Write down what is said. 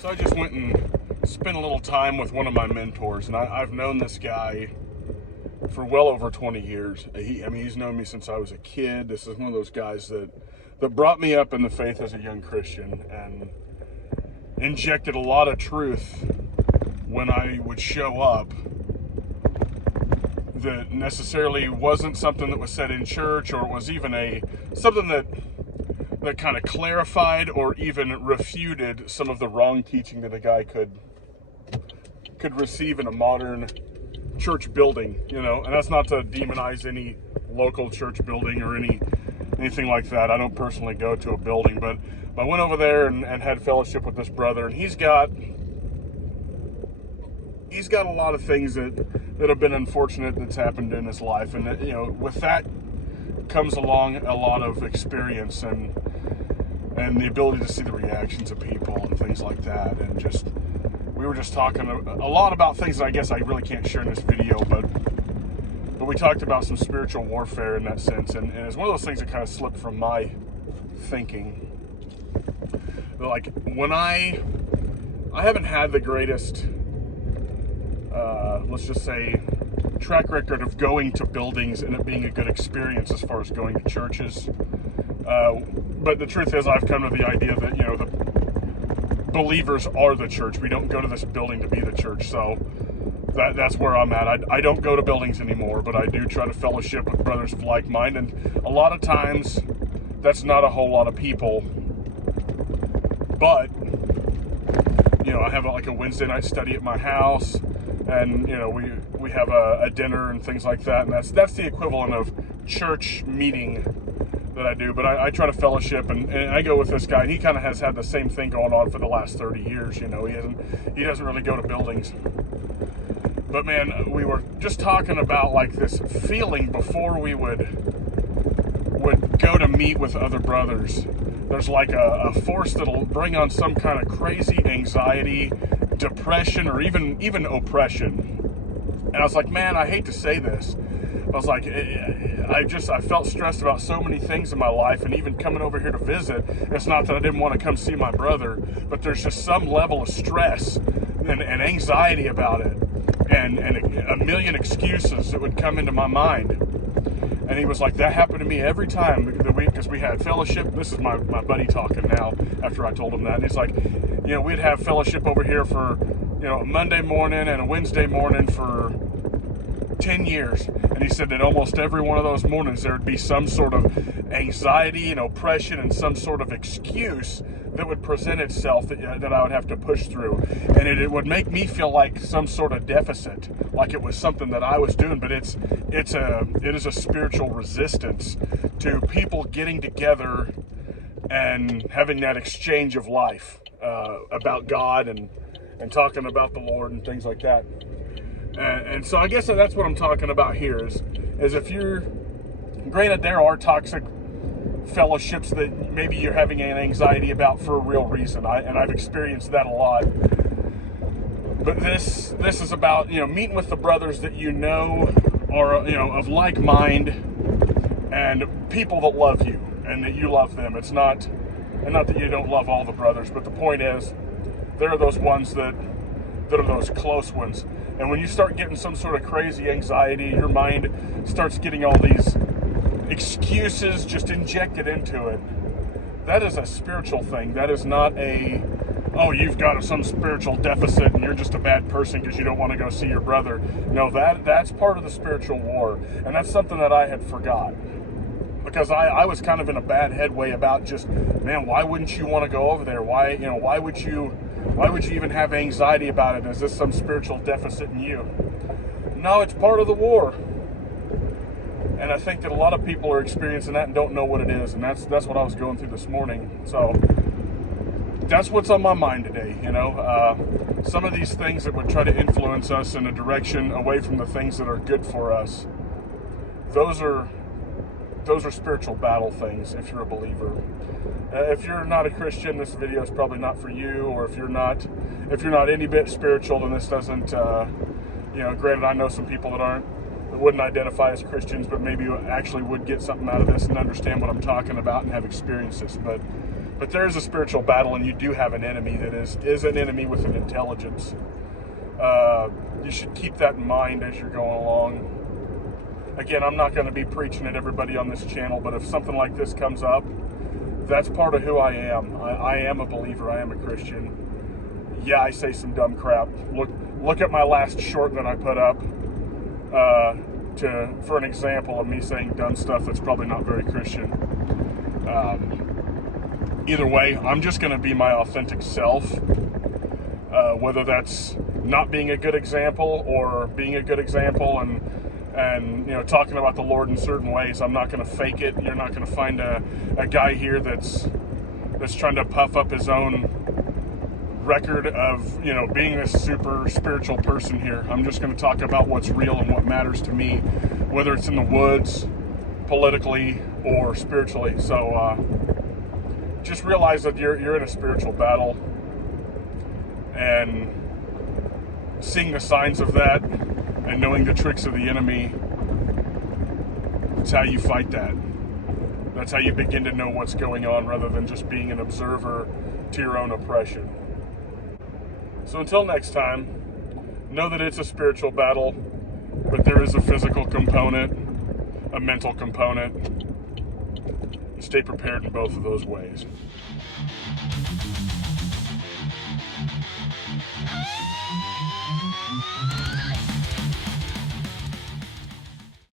So I just went and spent a little time with one of my mentors, and I've known this guy for well over 20 years. He's known me since I was a kid. This is one of those guys that brought me up in the faith as a young Christian and injected a lot of truth when I would show up that necessarily wasn't something that was said in church, or it was even something that kind of clarified or even refuted some of the wrong teaching that a guy could receive in a modern church building, and that's not to demonize any local church building or anything like that. I don't personally go to a building, but I went over there and had fellowship with this brother, and he's got a lot of things that have been unfortunate that's happened in his life, and with that comes along a lot of experience and the ability to see the reactions of people and things like that. And we were just talking a lot about things that I guess I really can't share in this video, but we talked about some spiritual warfare in that sense, and it's one of those things that kind of slipped from my thinking. Like, when I haven't had the greatest, let's just say, track record of going to buildings and it being a good experience as far as going to churches. But the truth is, I've come to the idea that, the believers are the church. We don't go to this building to be the church. So that's where I'm at. I don't go to buildings anymore, but I do try to fellowship with brothers of like mind. And a lot of times, that's not a whole lot of people. But, I have a Wednesday night study at my house. And, we have a dinner and things like that. And that's the equivalent of church meeting that I do. But I try to fellowship, and I go with this guy, and he kind of has had the same thing going on for the last 30 years. He doesn't really go to buildings. But man, we were just talking about like this feeling before we would go to meet with other brothers. There's like a force that'll bring on some kind of crazy anxiety, depression, or even oppression. And I was like, man, I hate to say this. I was like, I felt stressed about so many things in my life, and even coming over here to visit, it's not that I didn't want to come see my brother, but there's just some level of stress and anxiety about it, and a million excuses that would come into my mind. And he was like, that happened to me every time the week, because we had fellowship. This is my buddy talking now after I told him that. And he's like, we'd have fellowship over here for, a Monday morning and a Wednesday morning for 10 years. And he said that almost every one of those mornings there would be some sort of anxiety and oppression and some sort of excuse that would present itself that I would have to push through. And it would make me feel like some sort of deficit, like it was something that I was doing. But it is a spiritual resistance to people getting together and having that exchange of life about God and talking about the Lord and things like that. And so I guess that's what I'm talking about here is if you're, granted, there are toxic fellowships that maybe you're having an anxiety about for a real reason. I've experienced that a lot. But this is about, meeting with the brothers that are, of like mind, and people that love you and that you love them. It's not that you don't love all the brothers, but the point is, there are those ones that are those close ones. And when you start getting some sort of crazy anxiety, your mind starts getting all these excuses just injected into it. That is a spiritual thing. That is not you've got some spiritual deficit and you're just a bad person because you don't want to go see your brother. No, that's part of the spiritual war. And that's something that I had forgot. Because I was kind of in a bad headway about just, man, why wouldn't you want to go over there? Why would you even have anxiety about it? Is this some spiritual deficit in you? No, it's part of the war. And I think that a lot of people are experiencing that and don't know what it is. And that's what I was going through this morning. So that's what's on my mind today. Some of these things that would try to influence us in a direction away from the things that are good for us. Those are spiritual battle things if you're a believer. If you're not a Christian, this video is probably not for you. Or if you're not any bit spiritual, then this doesn't Granted, I know some people that wouldn't identify as Christians, but maybe actually would get something out of this and understand what I'm talking about and have experienced this. But there is a spiritual battle, and you do have an enemy that is an enemy with an intelligence. You should keep that in mind as you're going along. Again, I'm not going to be preaching at everybody on this channel, but if something like this comes up, that's part of who I am. I am a believer. I am a Christian. Yeah, I say some dumb crap. Look at my last short that I put up for an example of me saying dumb stuff that's probably not very Christian. Either way, I'm just going to be my authentic self, whether that's not being a good example or being a good example and talking about the Lord in certain ways. I'm not going to fake it. You're not going to find a guy here that's trying to puff up his own record of being this super spiritual person here. I'm just going to talk about what's real and what matters to me, whether it's in the woods, politically, or spiritually. So just realize that you're in a spiritual battle, and seeing the signs of that and knowing the tricks of the enemy, that's how you fight that. That's how you begin to know what's going on rather than just being an observer to your own oppression. So until next time, know that it's a spiritual battle, but there is a physical component, a mental component. Stay prepared in both of those ways.